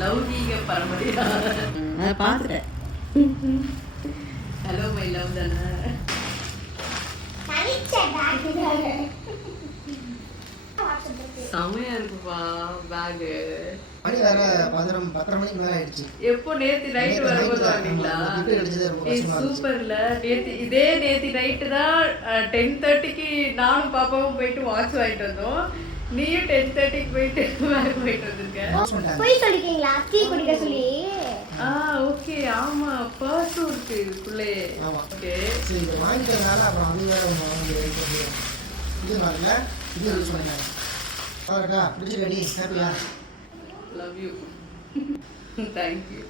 லௌகீக பரம்பரையா பார்த்துட்டேன். ஹலோ மை லவ் தானே. செமையா இருக்குப்பா பேகு. மணி வேற 10:30 மணிக்கு மேல ஆயிடுச்சு. எப்போ நேத்து நைட் வரும்போது வாங்கிங்களா? சூப்பர்ல. நேத்து நைட்டு தான் 10:30க்கு நானும் பாப்பாவும் போயிட்டு வாட்ச் வாங்கிட்டு வந்தோம். நீயும் 10:30க்கு போயிட்டு பேக் போயிட்டு வந்திருக்க. போய் சொல்லிருக்கீங்களா டீ குடிக்க சொல்லி? ஓகே. ஆமா பர்ஸும் இருக்கு இதுக்குள்ளே. ஓகே சரி இத வாங்கிட்டனால அப்புறம் அது வேற ஒண்ணு வாங்குறது. இது பாருங்க இது யூஸ் பண்ணுங்க. பாருடா பிடிச்சிருக்கா நீ? ஹாப்பியா? Love you. Thank you.